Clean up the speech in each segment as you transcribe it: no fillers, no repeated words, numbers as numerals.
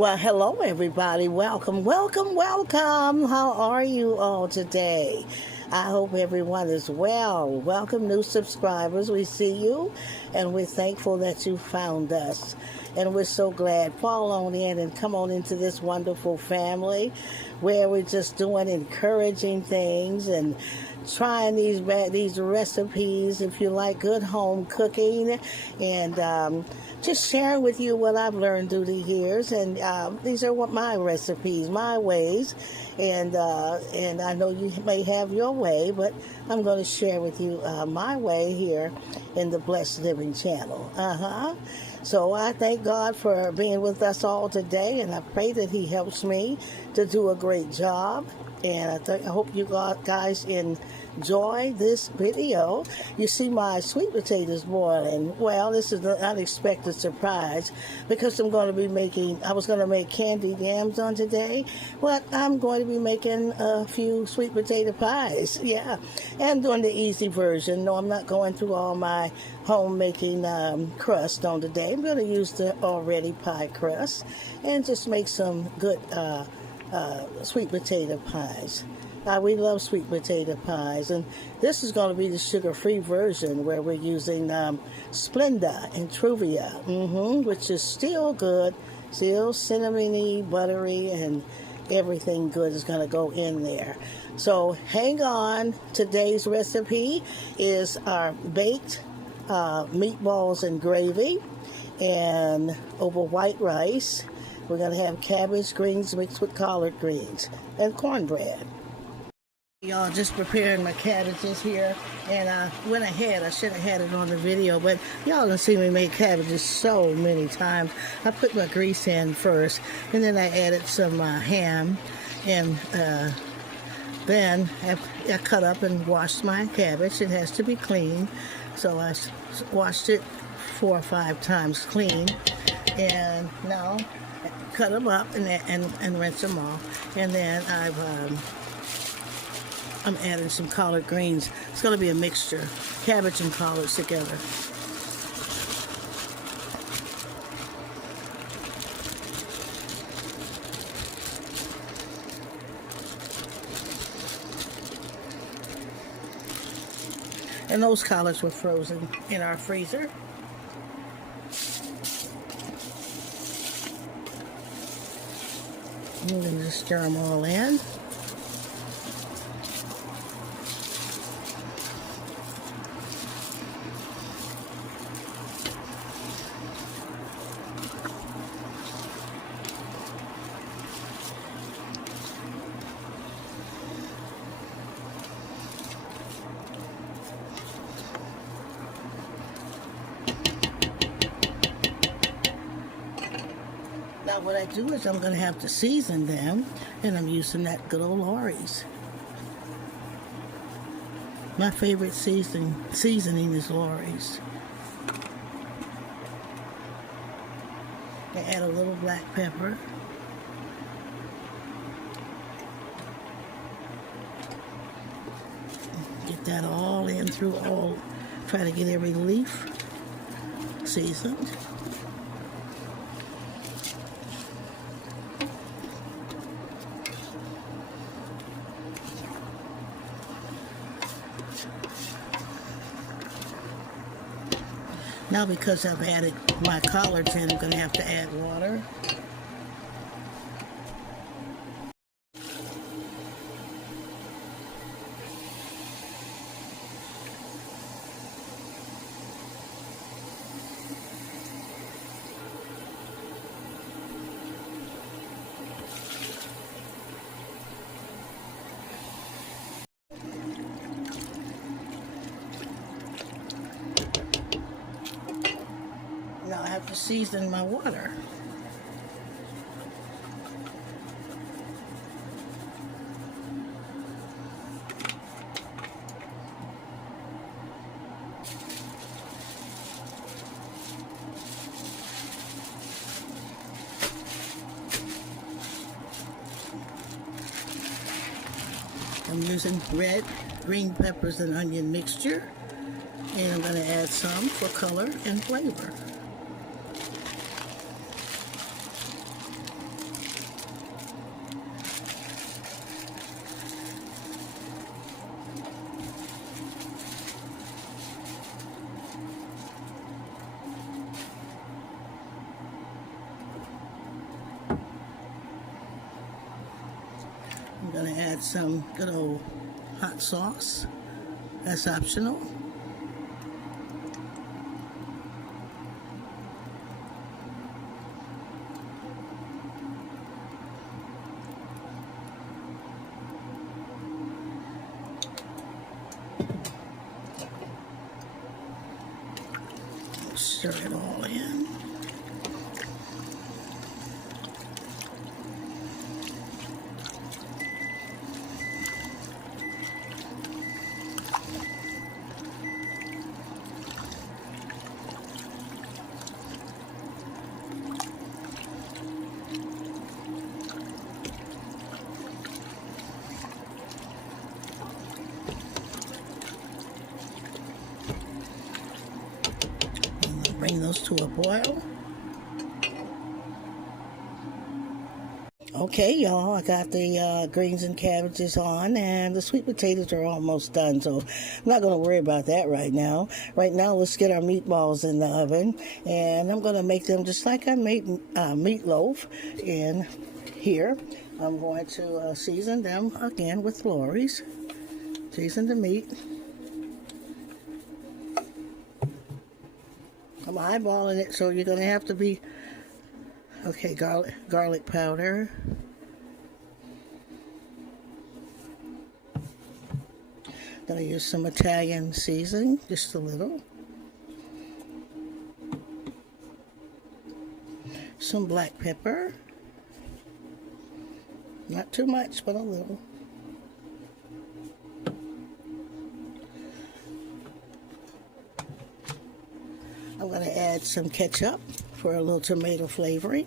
Well, hello everybody. Welcome, welcome, welcome. How are you all today? I hope everyone is well. Welcome, new subscribers. We see you, and we're thankful that you found us. And we're so glad. Fall on in and come on into this wonderful family where we're just doing encouraging things and trying these recipes. If you like good home cooking, and just sharing with you what I've learned through the years. And these are what my recipes, my ways. And I know you may have your way, but I'm going to share with you my way here in the Blessed Living channel. So I thank God for being with us all today, and I pray that He helps me to do a great job. And I hope you guys enjoy this video. You see my sweet potatoes boiling. Well, this is an unexpected surprise because I was going to make candied yams on today, but I'm going to be making a few sweet potato pies. Yeah, and doing the easy version. No, I'm not going through all my homemaking crust on today. I'm going to use the already pie crust and just make some good sweet potato pies. We love sweet potato pies, and this is going to be the sugar-free version where we're using Splenda and Truvia, which is still good, still cinnamony, buttery, and everything good is going to go in there. So hang on. Today's recipe is our baked meatballs and gravy, and over white rice. We're going to have cabbage greens mixed with collard greens and cornbread. Y'all, just preparing my cabbages here, and I went ahead. I should have had it on the video, but y'all done see me make cabbages so many times. I put my grease in first, and then I added some ham, and then I cut up and washed my cabbage. It has to be clean, so I washed it 4 or 5 times clean, and now cut them up and rinse them off. And then I'm adding some collard greens. It's going to be a mixture, cabbage and collards together. And those collards were frozen in our freezer. I'm going to just stir them all in. Now what I do is I'm going to have to season them, and I'm using that good old Lawry's. My favorite seasoning is Lawry's. I add a little black pepper. Get that all in through all. Try to get every leaf seasoned. Now, because I've added my collards in, I'm going to have to add water. Now I have to season my water. I'm using red, green peppers, and onion mixture. And I'm going to add some for color and flavor. I'm going to add some good old hot sauce. That's optional. Stir it all in. Bring those to a boil. Okay, y'all, I got the greens and cabbages on, and the sweet potatoes are almost done, so I'm not going to worry about that right now. Right now, let's get our meatballs in the oven, and I'm going to make them just like I made meatloaf in here. I'm going to season them again with Lori's. Season the meat. I'm eyeballing it, so you're going to have to be... Okay, garlic powder. Gonna use some Italian seasoning, just a little. Some black pepper. Not too much, but a little. I'm going to add some ketchup for a little tomato flavoring.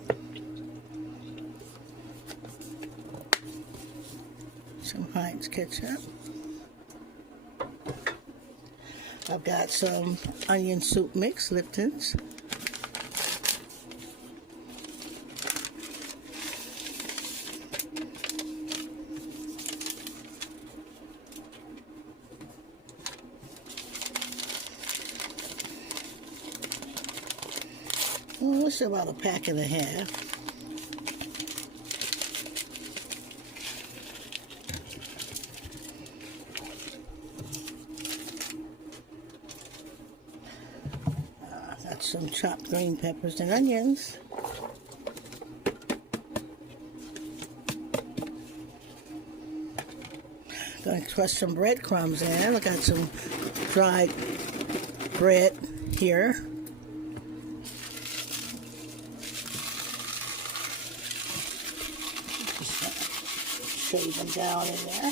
Some Heinz ketchup. I've got some onion soup mix, Lipton's. Well, it's about a pack and a half. Got some chopped green peppers and onions. Gonna crush some breadcrumbs in. I got some dried bread here. Shave them down in there.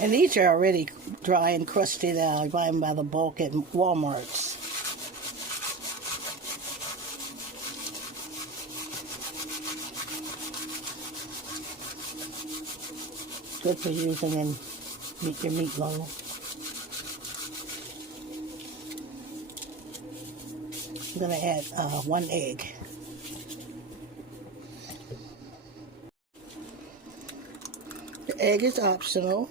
And these are already dry and crusty now. I buy them by the bulk at Walmart's. Good for using in your meatloaf. I'm going to add 1 egg. The egg is optional.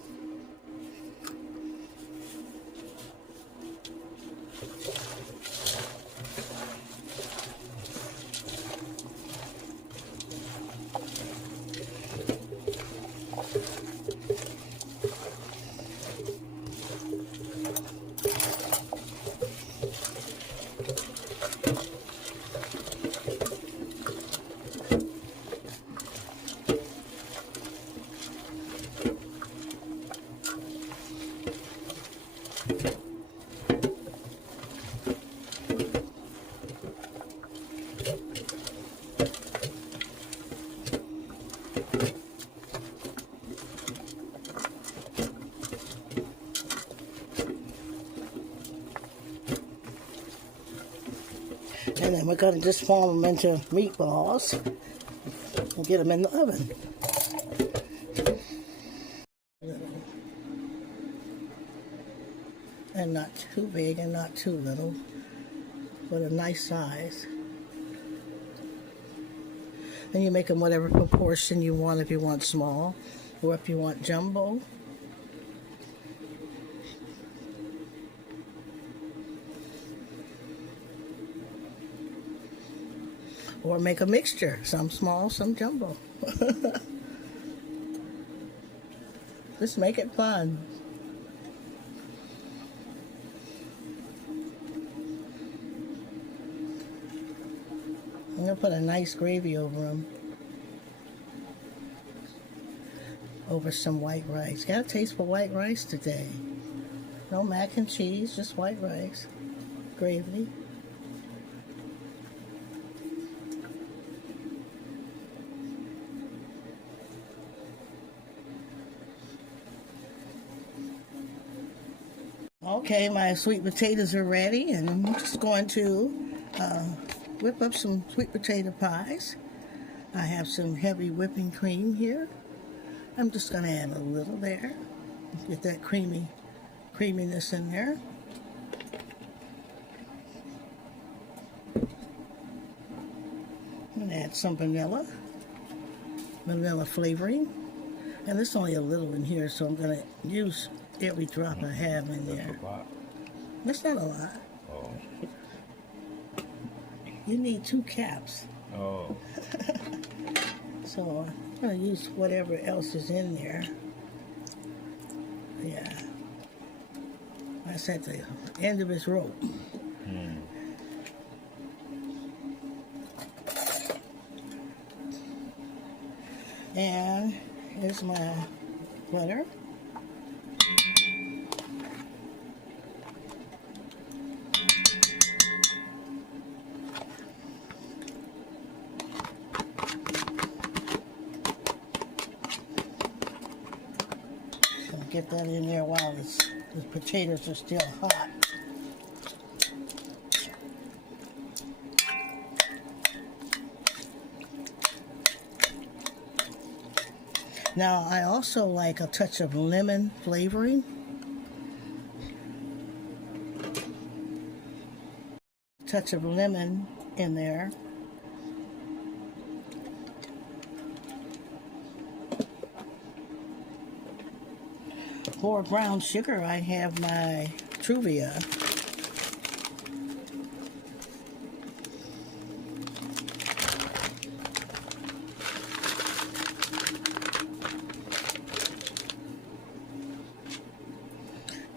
And then we're going to just form them into meatballs and get them in the oven. And not too big and not too little, but a nice size. And you make them whatever proportion you want, if you want small or if you want jumbo. Or make a mixture, some small, some jumbo. Just make it fun. I'm going to put a nice gravy over them. Over some white rice. Got a taste for white rice today. No mac and cheese, just white rice. Gravy. Okay, my sweet potatoes are ready, and I'm just going to whip up some sweet potato pies. I have some heavy whipping cream here. I'm just going to add a little there. Get that creaminess in there. I'm going to add some vanilla flavoring. And there's only a little in here, so I'm going to use every drop I have in there. That's not a lot. Oh. You need 2 caps. Oh. So I'm going to use whatever else is in there. Yeah. That's at the end of his rope. And here's my butter. Get that in there while the potatoes are still hot. Now I also like a touch of lemon flavoring. Touch of lemon in there. For brown sugar, I have my Truvia.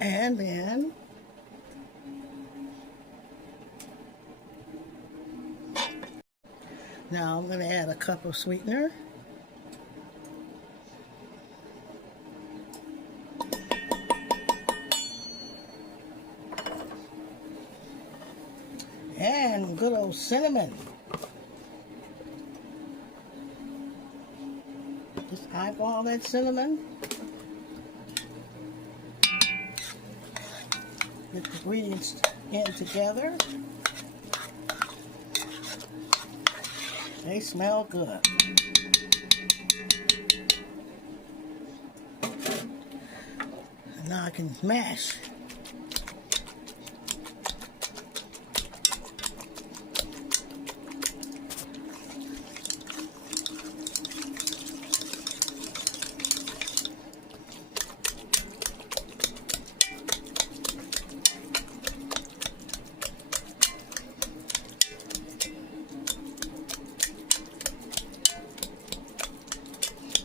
And then now I'm going to add a cup of sweetener. And good old cinnamon. Just eyeball that cinnamon. Get the ingredients in together. They smell good. And now I can mash.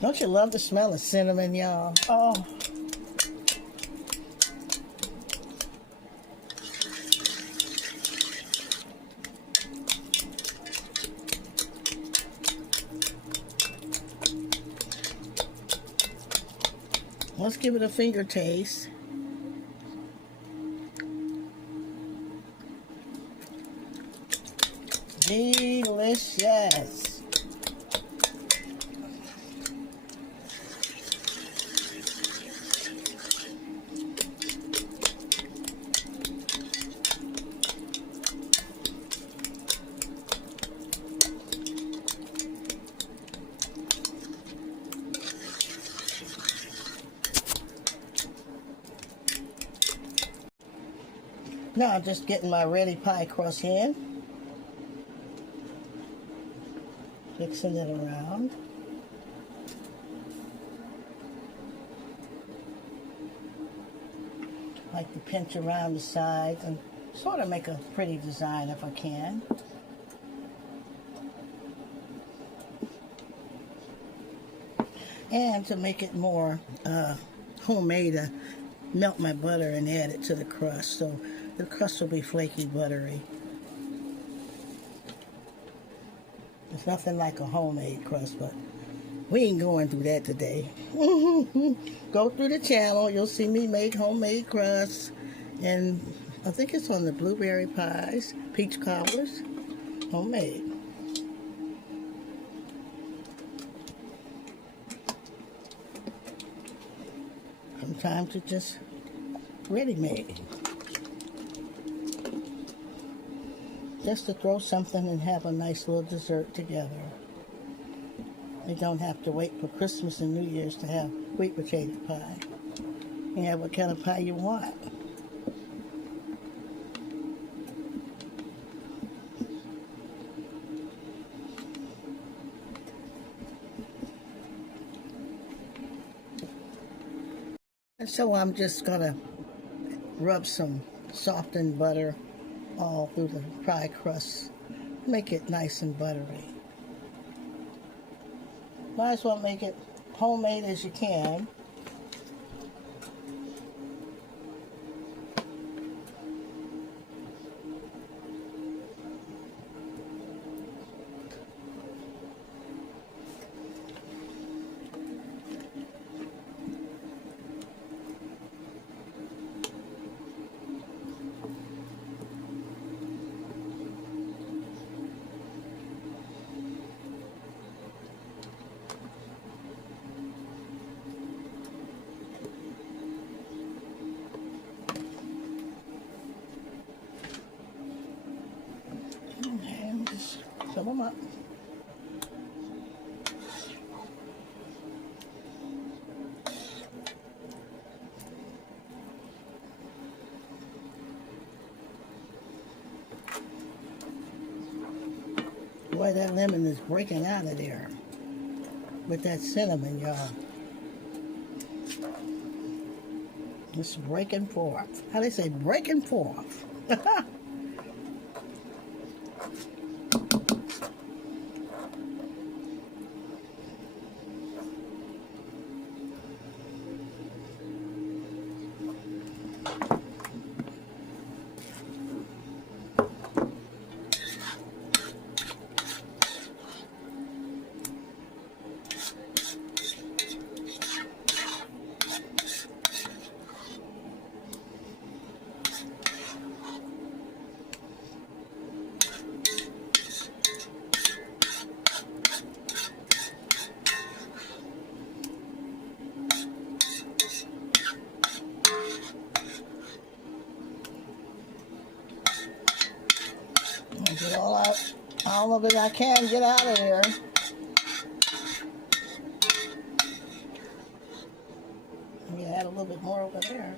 Don't you love the smell of cinnamon, y'all? Oh. Let's give it a finger taste. Delicious. Now I'm just getting my ready pie crust in. Mixing it around. I like to pinch around the sides and sort of make a pretty design if I can. And to make it more homemade, I melt my butter and add it to the crust, so the crust will be flaky, buttery. It's nothing like a homemade crust, but we ain't going through that today. Go through the channel, you'll see me make homemade crusts, and I think it's on the blueberry pies, peach cobblers, homemade. Sometimes it's just ready-made. Just to throw something and have a nice little dessert together. You don't have to wait for Christmas and New Year's to have sweet potato pie. You have what kind of pie you want. And so I'm just gonna rub some softened butter all through the pie crust. Make it nice and buttery. Might as well make it homemade as you can. And just fill them up. Boy, that lemon is breaking out of there with that cinnamon, y'all. It's breaking forth. How they say, breaking forth. Get all of it I can get out of there. I'm gonna add a little bit more over there.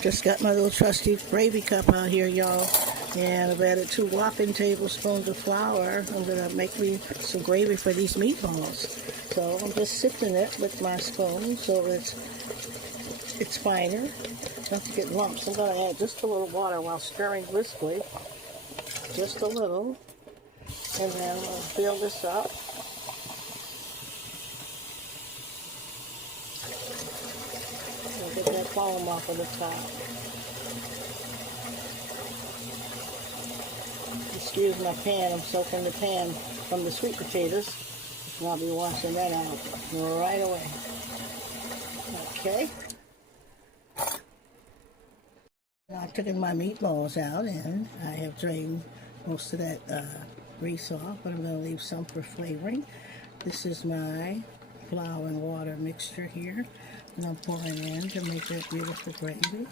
Just got my little trusty gravy cup out here, y'all, and I've added 2 whopping tablespoons of flour. I'm gonna make me some gravy for these meatballs. So I'm just sifting it with my spoon so it's finer, not to get lumps. I'm gonna add just a little water while stirring briskly, just a little, and then I'll fill this up. Get that foam off of the top. Excuse my pan, I'm soaking the pan from the sweet potatoes, and I'll be washing that out right away. Okay. I took my meatballs out and I have drained most of that grease off, but I'm going to leave some for flavoring. This is my flour and water mixture here, and I'm pouring in to make that beautiful gravy.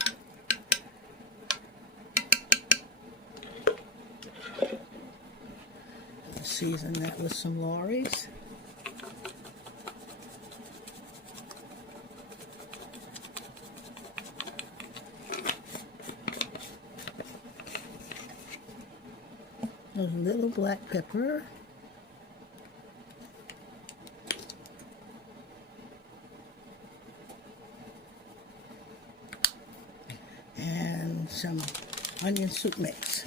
Season that with some Lorry's. A little black pepper. And some onion soup mix.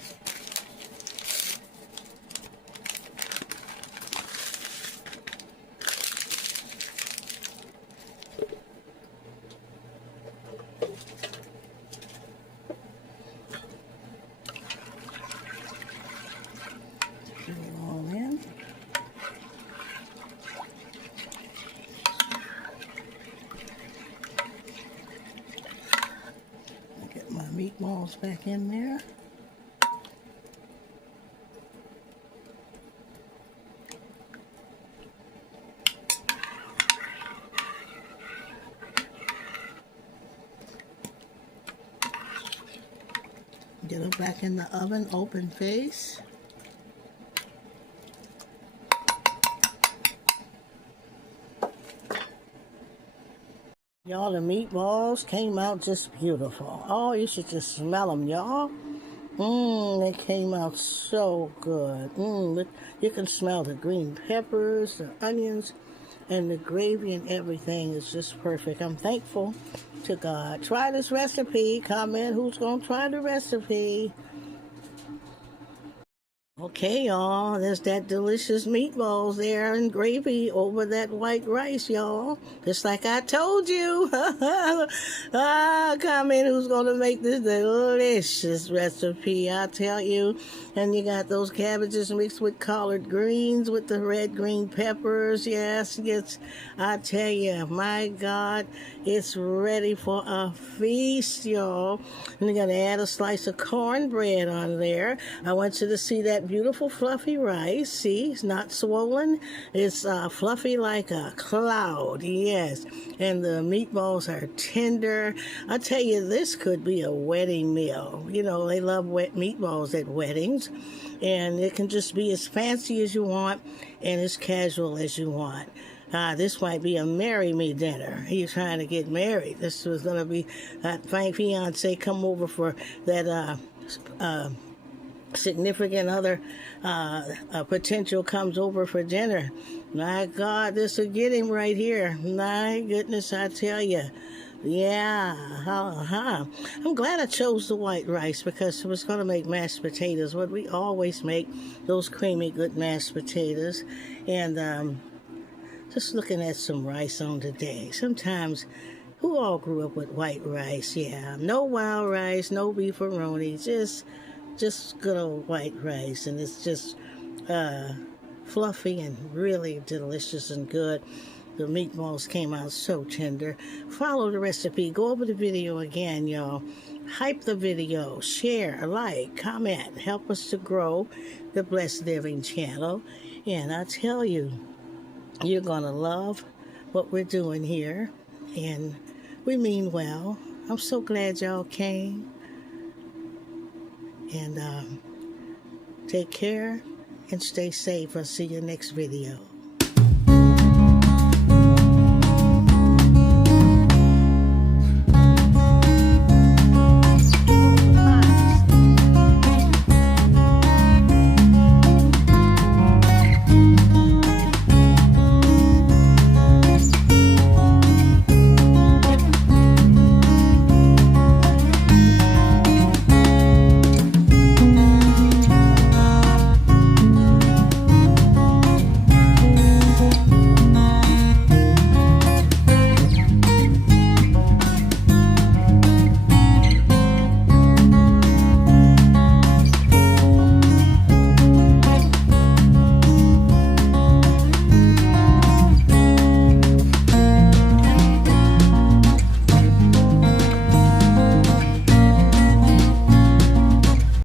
Put it all in. Get my meatballs back in there. Get them back in the oven, open face. Y'all, the meatballs came out just beautiful. Oh, you should just smell them, y'all. They came out so good. You can smell the green peppers, the onions, and the gravy and everything is just perfect. I'm thankful to God. Try this recipe. Comment who's going to try the recipe. Okay, y'all, there's that delicious meatballs there and gravy over that white rice, y'all. Just like I told you. Comment who's going to make this delicious recipe, I tell you. And you got those cabbages mixed with collard greens with the red green peppers. Yes, I tell you, my God, it's ready for a feast, y'all. And you're going to add a slice of cornbread on there. I want you to see that beautiful fluffy rice. See, it's not swollen. It's fluffy like a cloud. Yes. And the meatballs are tender. I tell you, this could be a wedding meal. You know, they love wet meatballs at weddings. And it can just be as fancy as you want and as casual as you want. This might be a marry me dinner. He's trying to get married. This was going to be fiance come over for that significant other potential comes over for dinner. My God, this will get him right here. My goodness, I tell you. Yeah, I'm glad I chose the white rice because it was going to make mashed potatoes. What we always make, those creamy, good mashed potatoes. And just looking at some rice on today. Sometimes, who all grew up with white rice? Yeah, no wild rice, no beefaroni, just good old white rice, and it's just fluffy and really delicious and good. The meatballs came out so tender. Follow the recipe. Go over the video again, y'all. Hype the video. Share, like, comment. Help us to grow the Blessed Living channel. And I tell you, you're going to love what we're doing here. And we mean well. I'm so glad y'all came. And take care and stay safe. I'll see you next video.